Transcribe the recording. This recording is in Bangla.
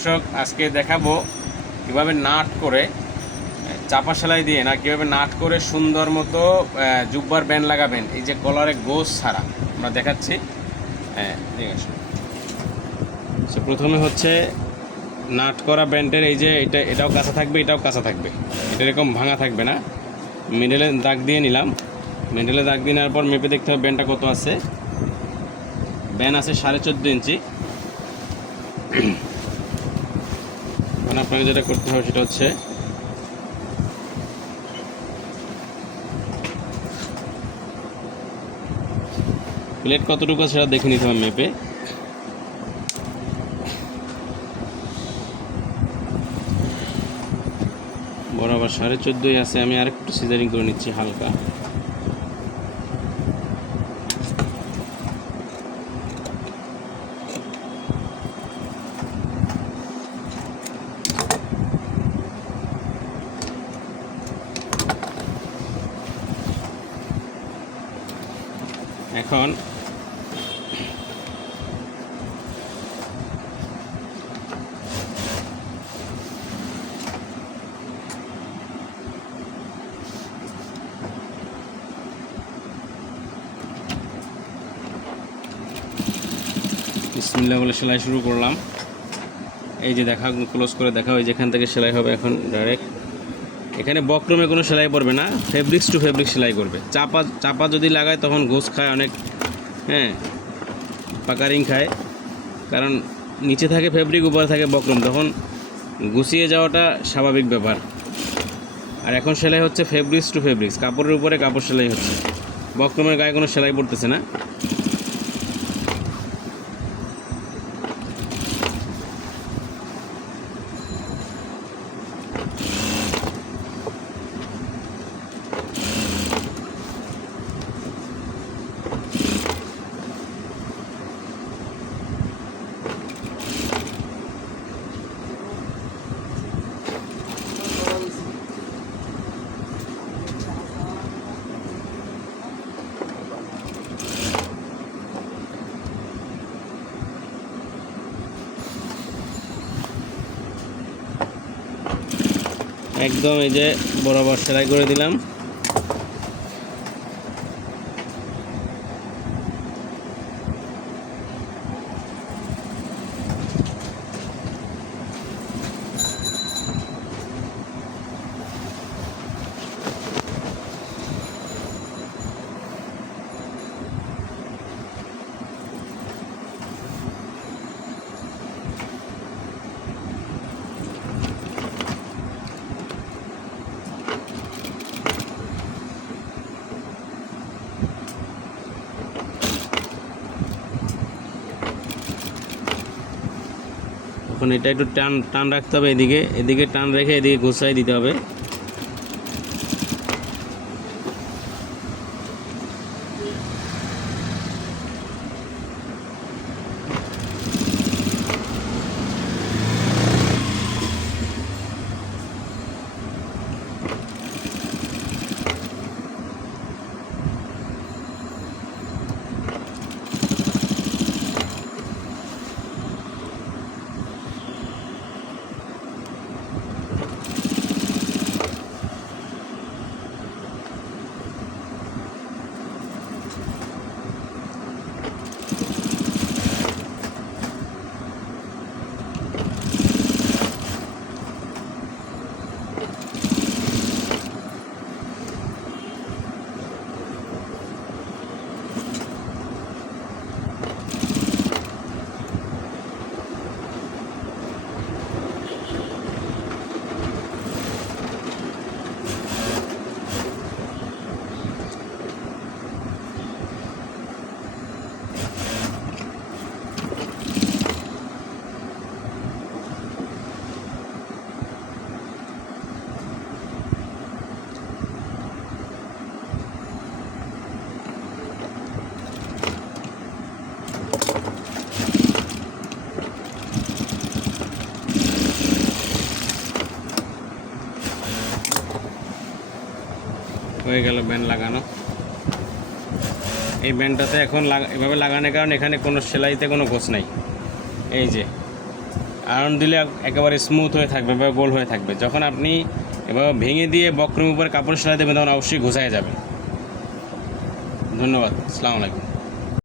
দর্শক, আজকে দেখাবো কীভাবে নাট করে চাপা সেলাই দিয়ে না, কীভাবে নাট করে সুন্দর মতো জুব্বার ব্যান্ড লাগাবেন। এই যে কলারে গোস ছাড়া আমরা দেখাচ্ছি। হ্যাঁ সো প্রথমে হচ্ছে নাট করা ব্যান্ডের এই যে এটা, এটাও কাঁচা থাকবে, এটাও কাঁচা থাকবে। এটা এরকম ভাঙা থাকবে না। মিডলে দাগ দিয়ে নিলাম। মিডলে দাগ দিয়ে নেওয়ার পর মেপে দেখতে হবে ব্যান্ডটা কত আছে। ব্যান আছে সাড়ে চোদ্দ ইঞ্চি। আপনাকে যেটা করতে হবে সেটা হচ্ছে প্লেট কতটুকু সেটা দেখে নিতে হবে মেপে বরাবর সাড়ে চোদ্দোই আছে, আমি আরেকটু সিজারিং করে নিচ্ছি হালকা। এখন বিসমিল্লাহ বলে সেলাই শুরু করলাম। এই যে দেখা, ক্লোজ করে দেখা, ওই যেখান থেকে সেলাই হবে এখন ডাইরেক্ট এখানে বক্রমে কোনো সেলাই পড়বে না ফেব্রিক্স টু ফেব্রিক সেলাই করবে। চাপা চাপা যদি লাগায় তখন ঘুষ খায় অনেক হ্যাঁ পাকারিং খায়। কারণ নিচে থাকে ফেব্রিক উপরে থাকে বক্রম, তখন গুছিয়ে যাওয়াটা স্বাভাবিক ব্যাপার। আর এখন সেলাই হচ্ছে ফেব্রিক্স টু ফেব্রিক্স কাপড়ের উপরে কাপড় সেলাই হচ্ছে। বক্রমের গায়ে কোনো সেলাই পড়তেছে না। একদম এই যে বরাবর সেলাই করে দিলাম। এখন এটা একটু টান টান রাখতে হবে এদিকে। এদিকে টান রেখে এদিকে ঘুষাই দিতে হবে। হয়ে গেল ব্যান্ড লাগানো। এই ব্যান্ডটাতে এখন এভাবে লাগানোর কারণ এখানে কোনো সেলাইতে কোনো ঘোষ নাই। এই যে, আয়রন দিলে একেবারে স্মুথ হয়ে থাকবে বা গোল হয়ে থাকবে। যখন আপনি এভাবে ভেঙে দিয়ে বক্রম উপরে কাপড় সেলাই দেবেন, তখন অবশ্যই ঘুষায় যাবে। ধন্যবাদ, আসসালামু আলাইকুম।